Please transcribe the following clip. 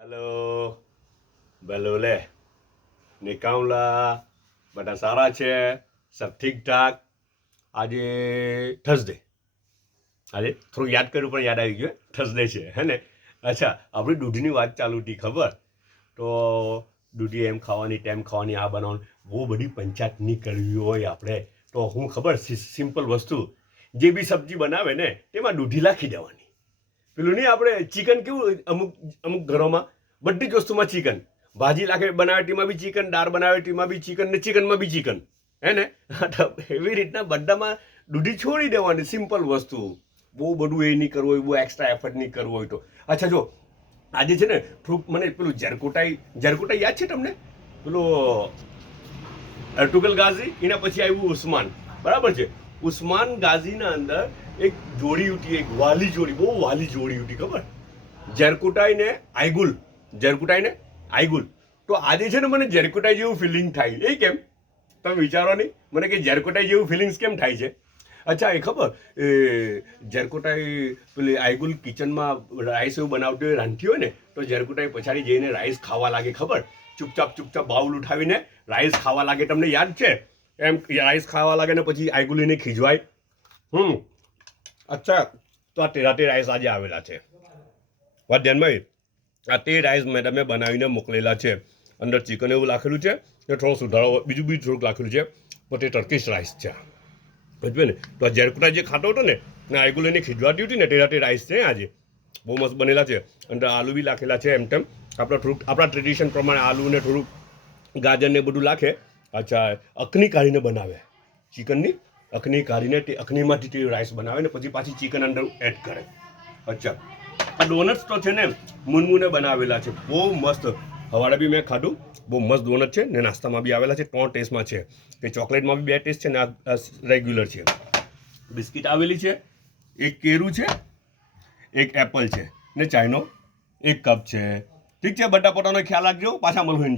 hello બેલોલે નિકાઉલા બધા સારા છે સબ ઠીક ઠાક આજે થર્સડે આજે થોડું યાદ કર્યું પણ યાદ આવી ગયું થર્સડે છે હે ને અચ્છા આપણી દૂધની વાત ચાલુ હતી ખબર તો દૂધી એમ ખાવાની ટેમ ખાવાની આ બનાવવાની બહુ બધી પંચાયત નહીં કરવી હોય આપણે તો હું ખબર સિમ્પલ વસ્તુ જે બી સબ્જી બનાવે ને તેમાં દૂધી નાખી દેવાની પેલું નહીં આપણે ચિકન કેવું અમુક ઘરોમાં બધી જ વસ્તુમાં ચિકન ભાજી લાગે બનાવે તેમાં બી ચિકન દાળ બનાવે તેમાં બી ચિકન ને ચિકનમાં બી ચિકન હે ને એવી રીતના બધામાં દૂધી છોડી દેવાની સિમ્પલ વસ્તુ બહુ બધું એ નહીં કરવું હોય બહુ એક્સ્ટ્રા એફર્ટ નહીં કરવું હોય તો અચ્છા જો આજે છે ને થોડુંક મને પેલું જરકોટાઈ યાદ છે તમને પેલું અર્તુગલ ગાઝી એના પછી આવ્યું ઉસ્માન બરાબર છે ઉસ્માન ગાઝીના અંદર એક જોડી ઉઠી એક વાલી જોડી બહુ વાલી જોડી ઉઠી ખબર જરકોટાઈ ને આઈગુલ તો આજે છે ને મને જરકોટાઈ જેવું ફિલિંગ થાય એ કેમ તમે વિચારો નહીં મને કે જરકોટાઈ જેવું ફિલિંગ્સ કેમ થાય છે અચ્છા એ ખબર એ જરકોટાઈ પેલી આઈગુલ કિચનમાં રાઈસ એવું બનાવતી હોય રાંધતી હોય ને તો જરકોટાઈ પછાડી જઈને રાઈસ ખાવા લાગે ખબર ચૂપચાપ બાઉલ ઉઠાવીને રાઈસ ખાવા લાગે તમને યાદ છે એમ રાઈસ ખાવા લાગે ને પછી આઈગુલ એને ખીજવાય અચ્છા તો આ તેરા રાઈસ આજે આવેલા છે વાત ધ્યાનમાં આ તે રાઈસ મેડમે બનાવીને મોકલેલા છે અંદર ચિકન એવું રાખેલું છે એ થોડો સુધારો બીજું બી થોડુંક રાખેલું છે પણ તે ટર્કીશ રાઈસ છે સમજે ને તો આ જરકોટા જે ખાતો હતો ને આઈગુલ એની ખીજવાતી હતી ને તેરા રાઈસ છે આજે બહુ મસ્ત બનેલા છે અંદર આલુ બી નાખેલા છે એમ તેમ આપણા ટ્રેડિશન પ્રમાણે આલુ ને થોડુંક ગાજર ને બધું નાખે અચ્છા અખની કાઢીને બનાવે ચિકનની અખની કાઢીને તે અખનીમાંથી તે રાઈસ બનાવે ને પછી પાછી ચિકન અંદર એડ કરે અચ્છા આ ડોનટ્સ તો છે ને મુનમુને બનાવેલા છે બહુ મસ્ત સવારે બી મેં ખાધું બહુ મસ્ત ડોનટ છે ને નાસ્તામાં બી આવેલા છે 3 ટેસ્ટમાં છે કે ચોકલેટમાં બી 2 ટેસ્ટ છે ને આ રેગ્યુલર છે બિસ્કિટ આવેલી છે એક કેરું છે એક એપલ છે ને ચાયનો 1 કપ છે ઠીક છે બધા પોતાનો ખ્યાલ રાખજો પાછા મળવું